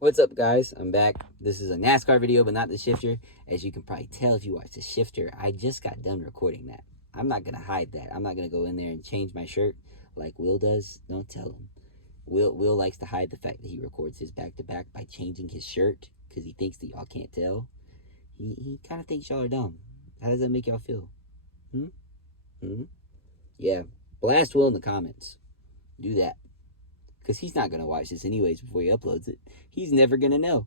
What's up, guys? I'm back. This is a NASCAR video, but not the shifter. As you can probably tell if you watch the shifter, I just got done recording that. I'm not going to hide that. I'm not going to go in there and change my shirt like Will does. Don't tell him. Will likes to hide the fact that he records his back-to-back by changing his shirt because he thinks that y'all can't tell. He kind of thinks y'all are dumb. How does that make y'all feel? Yeah. Blast Will in the comments. Do that. Because he's not going to watch this anyways before he uploads it. He's never going to know.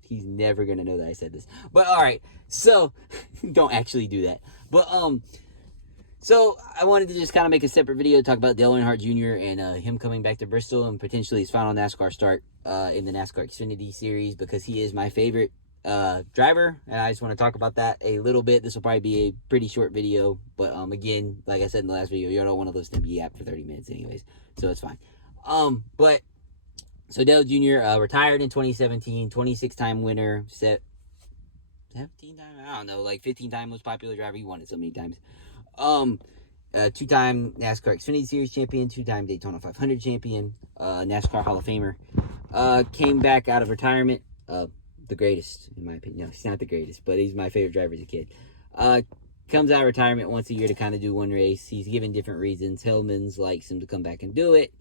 He's never going to know that I said this. But, all right. So, don't actually do that. But, so I wanted to just kind of make a separate video, talk about Dale Earnhardt Jr. and him coming back to Bristol and potentially his final NASCAR start in the NASCAR Xfinity Series, because he is my favorite driver, and I just want to talk about that a little bit. This will probably be a pretty short video, but again, like I said in the last video, you don't want to listen to me yap for 30 minutes anyways, so it's fine. But so Dale Jr. Retired in 2017, 26-time winner, 17-time, I don't know, like 15-time most popular driver. He won it so many times. Two-time NASCAR Xfinity Series champion, two-time Daytona 500 champion, NASCAR Hall of Famer. Came back out of retirement. The greatest, in my opinion. No, he's not the greatest, but he's my favorite driver as a kid. Comes out of retirement once a year to kind of do one race. He's given different reasons. Hellman's likes him to come back and do it.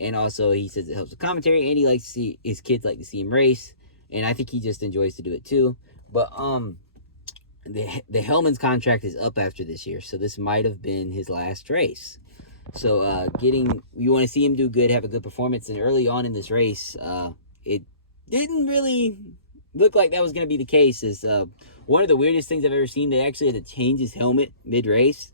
And also, he says it helps with commentary, and he likes to see his kids like to see him race. And I think he just enjoys to do it too. But the Hellman's contract is up after this year, so this might have been his last race. So you want to see him do good, have a good performance. And early on in this race, it didn't really look like that was going to be the case. Is one of the weirdest things I've ever seen. They actually had to change his helmet mid-race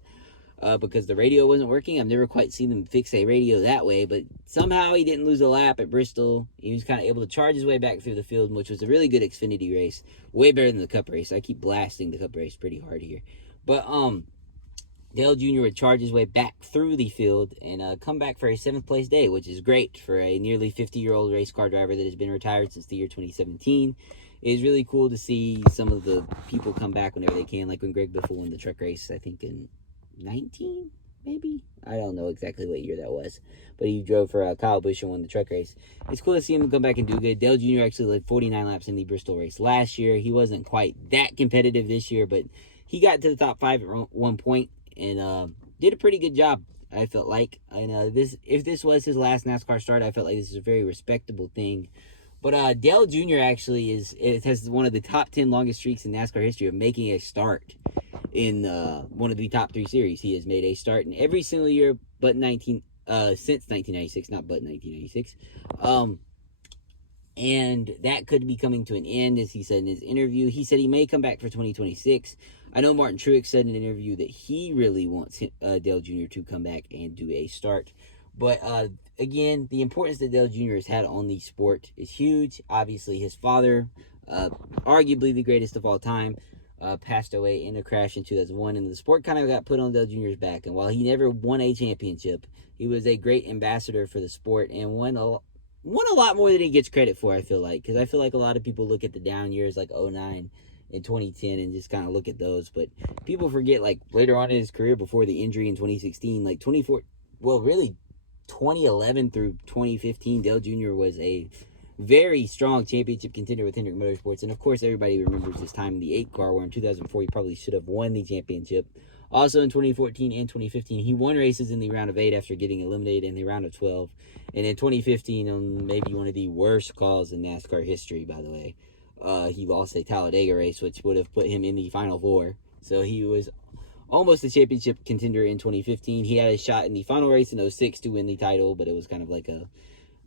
because the radio wasn't working. I've never quite seen them fix a radio that way, but somehow he didn't lose a lap at Bristol. He was kind of able to charge his way back through the field, which was a really good Xfinity race. Way better than the Cup race. I keep blasting the Cup race pretty hard here. But Dale Jr. would charge his way back through the field and come back for a 7th place day, which is great for a nearly 50-year-old race car driver that has been retired since the year 2017. It's really cool to see some of the people come back whenever they can, like when Greg Biffle won the truck race, I think in 19, maybe? I don't know exactly what year that was, but he drove for Kyle Busch and won the truck race. It's cool to see him come back and do good. Dale Jr. actually led 49 laps in the Bristol race last year. He wasn't quite that competitive this year, but he got to the top 5 at one point and did a pretty good job, I felt like. And if this was his last NASCAR start, I felt like this is a very respectable thing. But Dale Jr. actually has one of the top 10 longest streaks in NASCAR history of making a start in one of the top 3 series. He has made a start in every single year but since 1996, not but 1996. And that could be coming to an end, as he said in his interview. He said he may come back for 2026. I know Martin Truex said in an interview that he really wants Dale Jr. to come back and do a start. But again, the importance that Dale Jr. has had on the sport is huge. Obviously, his father, arguably the greatest of all time, passed away in a crash in 2001, and the sport kind of got put on Dale Jr.'s back. And while he never won a championship, he was a great ambassador for the sport and won a lot more than he gets credit for, I feel like. Because I feel like a lot of people look at the down years like 09 and 2010 and just kind of look at those. But people forget, like, later on in his career before the injury in 2016, like 2011 through 2015, Dale Jr. was a very strong championship contender with Hendrick Motorsports. And of course, everybody remembers his time in the 8 car, where in 2004 he probably should have won the championship. Also in 2014 and 2015, he won races in the round of 8 after getting eliminated in the round of 12. And in 2015, on maybe one of the worst calls in NASCAR history, by the way, he lost a Talladega race, which would have put him in the Final Four. So he was almost a championship contender in 2015. He had a shot in the final race in 06 to win the title, but it was kind of like a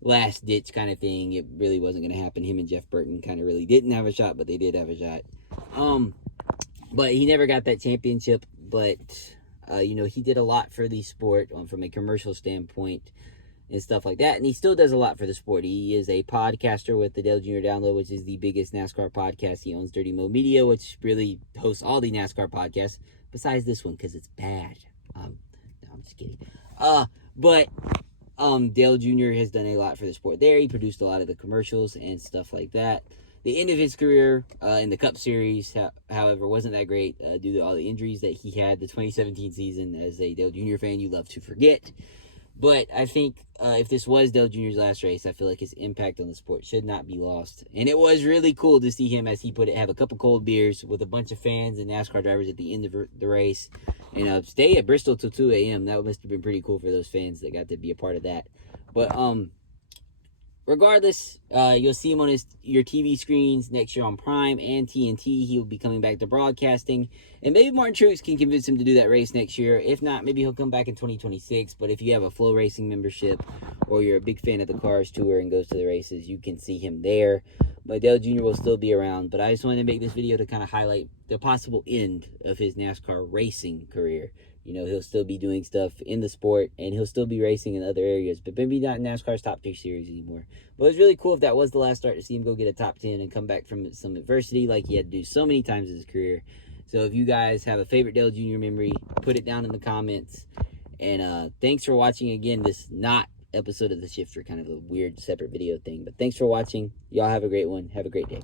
last-ditch kind of thing. It really wasn't going to happen. Him and Jeff Burton kind of really didn't have a shot, but they did have a shot. But he never got that championship. But, he did a lot for the sport from a commercial standpoint and stuff like that. And he still does a lot for the sport. He is a podcaster with the Dale Jr. Download, which is the biggest NASCAR podcast. He owns Dirty Mo Media, which really hosts all the NASCAR podcasts, besides this one, because it's bad. No, I'm just kidding. But Dale Jr. has done a lot for the sport there. He produced a lot of the commercials and stuff like that. The end of his career in the Cup Series, however, wasn't that great due to all the injuries that he had the 2017 season. As a Dale Jr. fan, you love to forget. But I think if this was Dale Jr.'s last race, I feel like his impact on the sport should not be lost. And it was really cool to see him, as he put it, have a couple cold beers with a bunch of fans and NASCAR drivers at the end of the race, and stay at Bristol till 2 a.m. That must have been pretty cool for those fans that got to be a part of that. But regardless, you'll see him on your TV screens next year on Prime and TNT. He will be coming back to broadcasting. And maybe Martin Truex can convince him to do that race next year. If not, maybe he'll come back in 2026. But if you have a Flow Racing membership or you're a big fan of the Cars Tour and goes to the races, you can see him there. But Dale Jr. will still be around. But I just wanted to make this video to kind of highlight the possible end of his NASCAR racing career. You know, he'll still be doing stuff in the sport, and he'll still be racing in other areas, but maybe not NASCAR's top 3 series anymore. But it was really cool if that was the last start, to see him go get a top 10 and come back from some adversity like he had to do so many times in his career. So if you guys have a favorite Dale Jr. memory, put it down in the comments. And thanks for watching again. This not episode of The Shifter, kind of a weird separate video thing. But thanks for watching. Y'all have a great one. Have a great day.